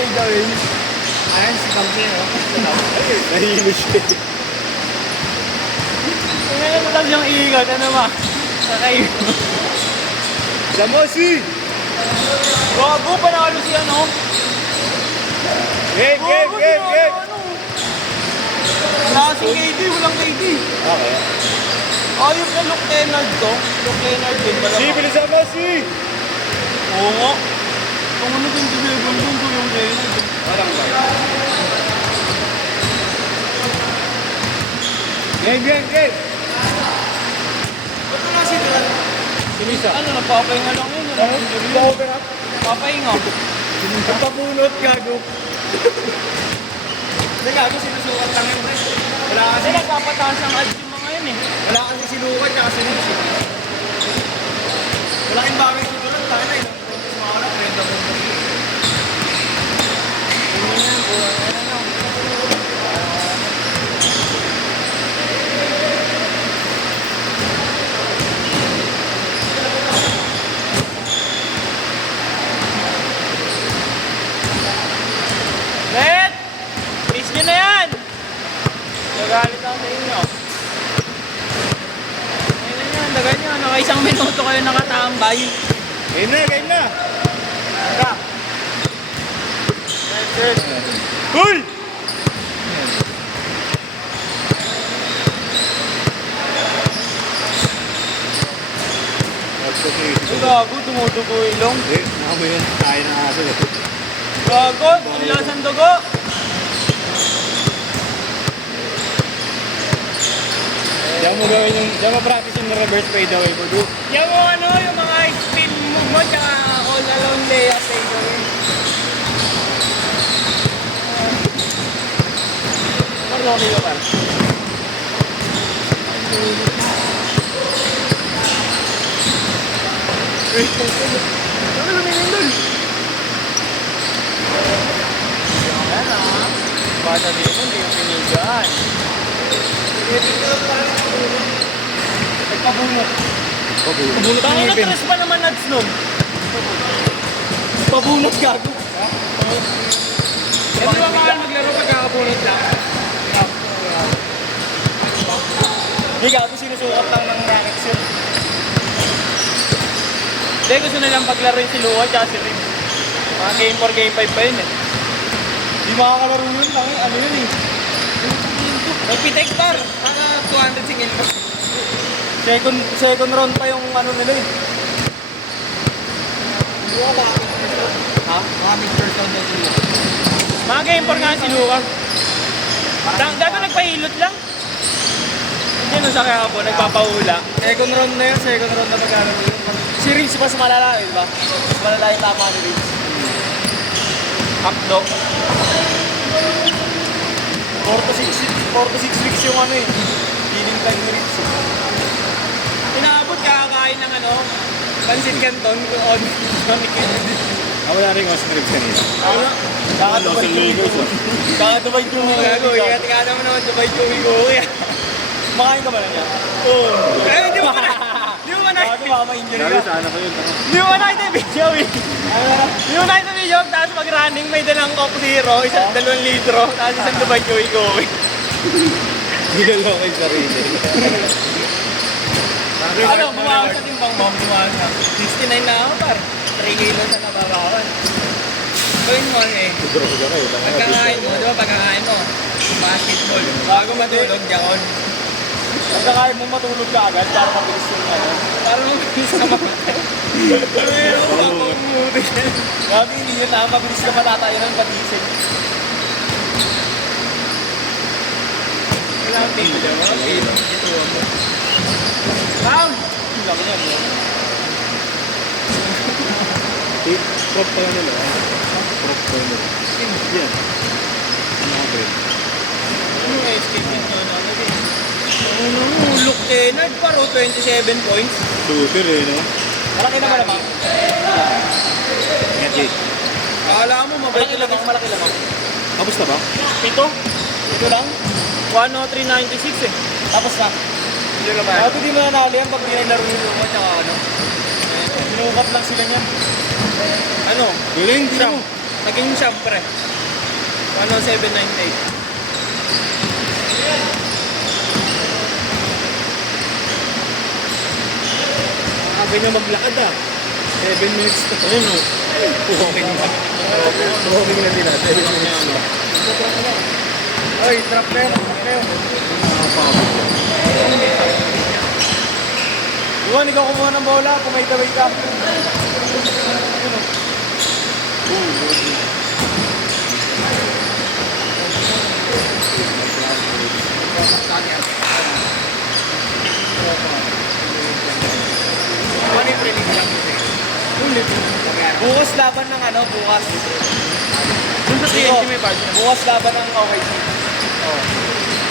fade away. Ayan, si Kampi, no? Nahihilo siya. Ngayon mo tapos yung iigot, ano ba? Sakay. Samosi! Gago, panalo si ano? Game, game, game, game! Wala kasing KD, walang KD. Okay. Ayop na Luke Leonard to. Luke Leonard din pala. Si, bilisan mo, si! Oo nga. Kung ano din deliver doon to yung Leonard. Parang ba? Game, game, game! Ba't na si Duran? Sinisa. Ano, nagpapahinga lang yun. Over up. Papahinga. Nagpabunot, gago. Hindi gago, sinusukat lang yun. Wala kasi nagpapataas ang ads yung mga yun eh. Wala kasi sinukat niya kasi nito. Malaking bagay si Duran. Tayo na ilang puntos mawala. Prenda mo. Hindi yan, buwan. Ano. Let! Please nyo na yan! Nagalit ako sa inyo. Ayun na yan, dagan nyo. Naka-isang minuto kayo nakatambay. Game na, game na! Tara! Yes, Uy! Ay, gago, tumutugo ilong. Hindi, nakamoy yun. Tayo ng aso eh. Gago, ang lasang dugo. Diyan mo gawin yung, diyan mo practice yung reverse fade away ko, do. Yung ano, yung mga spin move mo, tsaka all alone layup eh. Marloni ba ba? Ano lumingin dun? Yan ah. Bata dito, hindi yung pinigan. Nagpabunot. Pabunot Bakit ng ipin. na-stress pa naman nuts nun? Pabunot gago. Hindi ba mahal maglaro pag kakabunot lang? Hindi gago, sinusukat lang ng rackets yun. Hindi, gusto nilang paglaro yung si Luwa at si Rim. Mga game 4, game 5 pa yun eh. Hindi makakalaro yun, ano yun eh. Nagpitektar, mga 200 singil ko. Second round pa yung ano nila eh. Ha? Maraming first round na sila. Mga game 4 nga si Luka. Dato nagpahilot lang. Hindi nung sa kaya po, nagpapahula. Second round na yun, second round na magkano yun. Si Reeves mas malala eh, diba? Mas malala yung tama ni Reeves. Updog. 4 to 6 weeks yung ano eh. Healing time ni Reeves. Inaabot kakakain ng ano, Pansit Canton on Sonic Kennedy. Ako na rin ako sa ribs kanina. Ano? Kakatubay chewy ko. Kakatubay chewy ko. Gago, tingnan mo naman tubay chewy ko. Makain ka ba lang yan? Oo. Eh, di mo pa na. Di mo pa na. Bago baka ma-injury ka. Sana ko yun. Di mo pa nakita yung video eh. Di mo nakita yung video, tapos mag-running, may dalang Coke Zero, 2 litro, tapos isang tubay chewy ko. Bigyan ko kay sarili. Ano, bumawas sa timbang mo? Bumawas na. 69 na ako, par. 3 kilos na nababawan. Gawin mo eh. Pagkakain mo, di ba? Pagkakain mo, basketball. Bago matulog, yakon. Pagkakain mo, matulog ka agad para mabilis yung ano. Para mabilis ka mamatay. Pero ako umuwi. Gabi, hindi yun na. Mabilis ka matatay ng patisig. Wala ang table yun. Wala ang table. Ito mo. Pound! Ang laki niya, bro. Prop pa lang nila. Prop pa lang nila. Yan. Yung escape nito, ano din. Ano, Luke Leonard paro, 27 points. Shooter eh, no? Malaki naman naman. Yan, Jake. Akala mo, mabait na lang. Malaki lamang. Tapos na ba? Pito? Ito lang? 103.96 eh. Tapos na. Hindi ka ba? Bago di mo nanalo yan pag dinalaro yung lupa tsaka ano. Binukat lang sila niya. Ano? Galing, Siya. mo. Naging siyempre. 107.98. Sabi niya maglakad 7 minutes na. Ayun o. Okay na. Okay na din 7 minutes na. Oy, trap na yun. Iwan, ikaw kumuha ng bola. Kumay-kamay ka. Ano yung predict lang kasi? Ulit. Bukas laban ng ano, bukas. Doon sa TNT may part. Bukas laban ng OKC.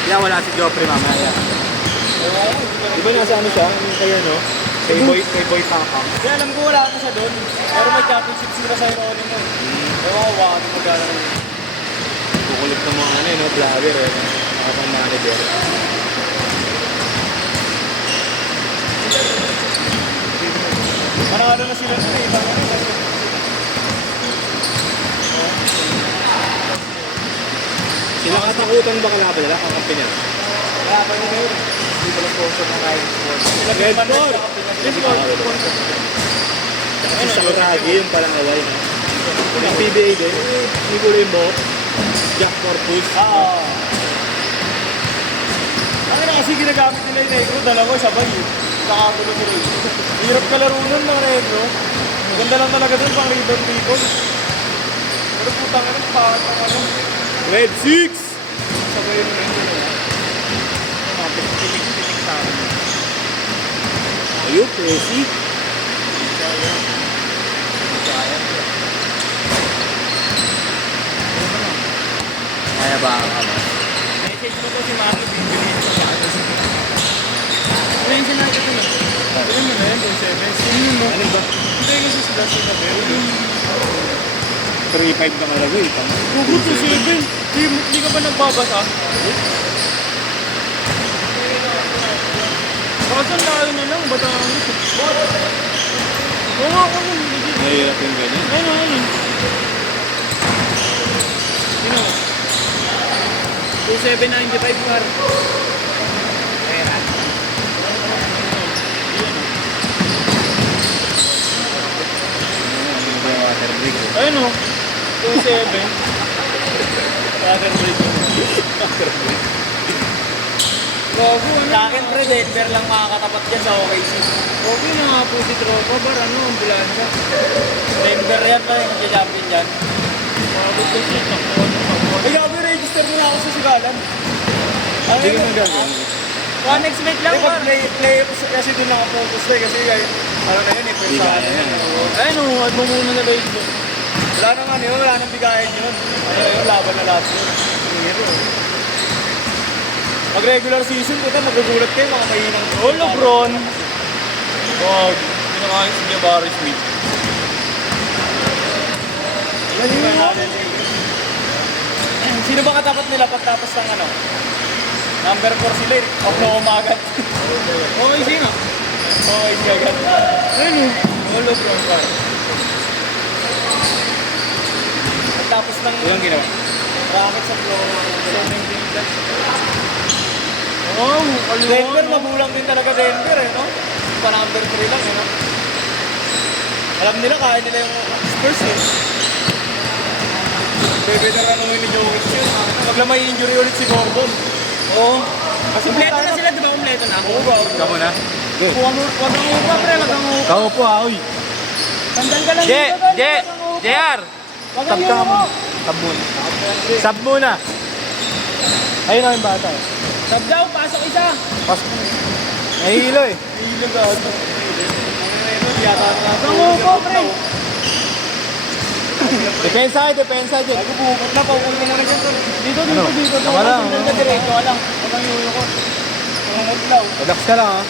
Kaya wala si Joffrey mamaya. Di ba nasa ano siya? Yung kaya no? Kay Boy Papa. Kaya alam ko wala ka siya doon. Pero may championship sila sa Ironin mo. Ewan ko, baka di magkano. Kukulit ng mga ano no? Vlogger eh. Mga pang manager. Manalo na sila doon eh. Ibang ano eh. Sila katakutan ba kalaban nila? Kakampi nila? Wala pa yun yun. Hindi ko lang sponsor ng Ryan Sports. Sila Red Big Man Bull! Red Bull. Red Bull! Kasi sa Kuragi yung palang away no? Yung PBA din. Nigulo yung buhok. Jack Corpus. Oo. Ang ina kasi ginagamit nila yung negro, dalawa sabay eh. Nakakagulo sila eh. Hirap kalaro nun ng negro. Ganda lang talaga dun pang rebound people. Pero putang ano, pangat ang ano. Red 6! Sabay yung negro nila. Mga pitik-pitik sa akin. Ayun, Presi. Kaya ba ang ano? Message mo to si Maki, bibiliin ko sa akin. Ano yung sinabi ko na? Ano mo na yan, 27? Sino mo? Ano ba? Hindi kasi sila sa gabi. 3-5 na kalaga eh. Gugu 27? Hindi ka ba nagbabasa? Kasan tayo na lang, Batangas. Oo nga ako. Nahihirap yung ganyan. Ayun. Sino? 2795 par. Pera. Ano ba yung water break? Ayun o. 27. Water break. Gogo, ano? Sa akin, pre, Denver lang makakatapat dyan sa OKC. Gogo na nga po si Tropa, bar, ano, ambulansya. Denver yan pa, yung champion dyan. Mabot kasi, ay, gabi, register mo na ako sa Sigalan. Ano Hindi ka yun? nagagawin. One next week lang, par. Play-offs kasi doon nakapokus na kasi ano na yun, eh, Hindi sa kaya yan. ayun o, at mo muna na guys. Wala nang ano yun, wala nang bigayan yun. Ano yun, laban na lahat yun. Hero. Pag regular season, kita nagugulat kayo, mga mahinang. Oh, Lebron. Wag, pinakain si Jabari Smith. Sino ba katapat nila pagtapos ng ano? Number 4 sila eh. Oklahoma agad. Okay, sino? Okay, siya agad. Ano? Oh, Lebron pa. Pagtapos ng Walang ginawa. Rockets sa Oklahoma. 17 plus. Oh, Denver, mabulang din talaga Denver eh, no? Pa number 3 lang eh, no? Alam nila, kaya nila yung Spurs eh. Bebe na ranuhin ni Jokic yun. Pag lang may injury ulit si Gordon. Oo. Kasi kumpleto na sila, di ba kumpleto na? Oo, bro. Ikaw muna. Good. Huwag kang upa, pre. Huwag kang upa. Kao po, aoy. Tandal ka lang dito, tol. JR! Huwag Sab kang ka upa. muna. Sab muna. Sab muna. Ayun na yung bata eh. Sab daw, pasok isa. Pas. Nahihilo eh. Hilo ka. Huwag kang upa, pre. Depensa dyan. Bago bubot na, pauwi mo muna dyan, tol. Dito, Ano? dito. Tama lang. Tandal ka diretso ka lang. Huwag kang yuyo ko. Tumumutlaw. Relax ka lang ha.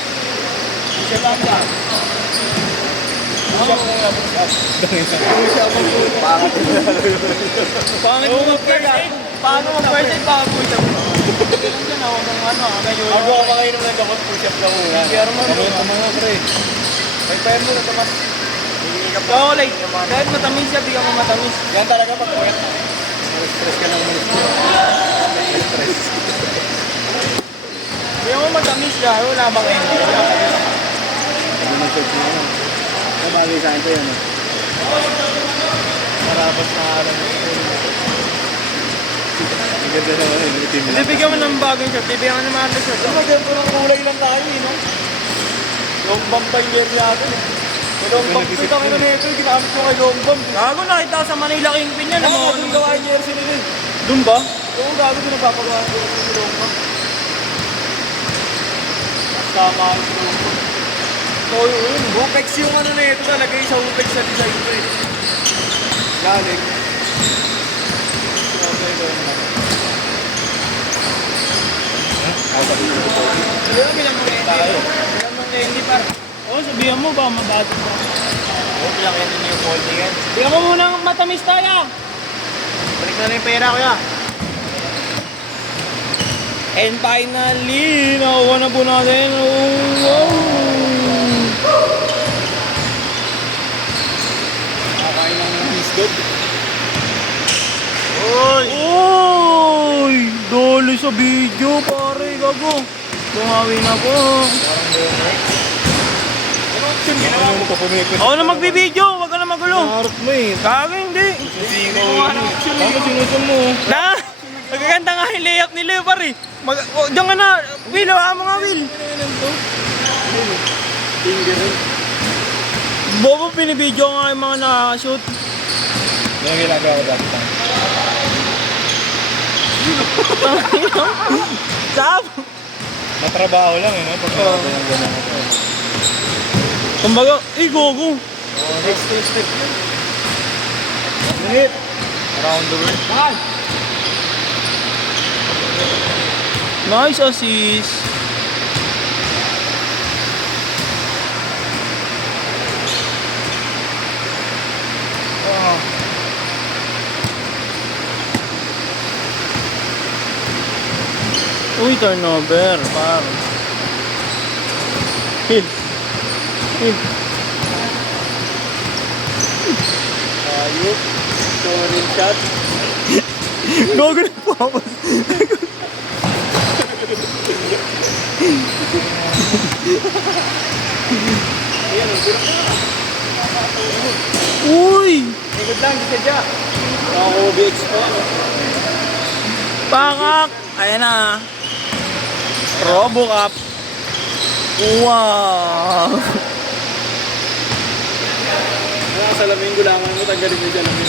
Isa lang ka. Push up mo nga, push up. Push up mo muna. Pangit mo mag-first aid. Paano mag-first aid? Paano push up mo? Hindi lang dyan, huwag kang ano, ngayon. Ako ako makainom ng gamot, push up lang muna. PCR mo. Mga pre. May pair mo na tamas. Chocolate. Kahit matamis siya, bigyan mo matamis. Yan talaga pag puyat. Stress ka lang muna. Stress. Bigyan mo matamis siya, wala bang hindi. Hindi mo check mo ano. Nabagay sa akin to yan. Marabas na alam mo. Ang ganda naman yun. Team Hindi, bigyan mo ng bagong shot. Bigyan mo ng mga shot. Diba ganito ng kulay lang tayo eh, no? Long bomb pa yung year natin eh. May long bomb nag-isip ito, kaya na ito, ginamit ko kay long bomb. Gago, nakita ko sa Manila Kingpin yan. Oo, doon gawa yung jersey nila eh. Doon ba? Oo, gago din napapagawa yung jersey ni long bomb. Tama ang long bomb. Oo, yun. Upex yung ano na ito talaga yung sa Upex sa design ko eh. Galing. Okay, Hindi mo bilang mong candy. Bilang mong candy par. Oo, sabihan mo ba, mabato pa. Oo, bilang yan din yung folding yan. Bigyan mo muna ng matamis tayo. Balik na yung pera kuya. And finally, nakuha na po natin. Oh, wow. Kakain lang ng hotdog. Uy! Uy! Dali sa video, pare. Gago. Bumawi na po. Ano mo pa pumikot? Ako na magbibideo, wag ka na magulo. Harap mo eh. Gago, hindi. Bakit sinusong mo? Na! Magaganda nga yung layup ni Leo, pare. Diyan ka na. Will, hawa mo nga, Will. Finger eh. Bobo, pinibideo nga yung mga nakashoot. Yan ang ginagawa ko dati. Sab! Matrabaho lang eh, no? Pag ginagawa ng ganyan ako. Kumbaga, gogo. Next step yun. Minute! Around the world. Bakal! Nice assist. Uy, turnover, par. Hit. Hit. Ayup. Sorry shot. Gogo na po. Uy! Ikot lang, di sadya. Nakakubi expo. Pakak! Ayan na. Robocop. Wow! Mga salamin, gulangan mo, tanggalin mo yung salamin.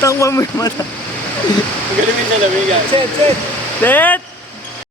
Tangwal mo yung mata. Tanggalin mo yung salamin, guys. Set, set! Set!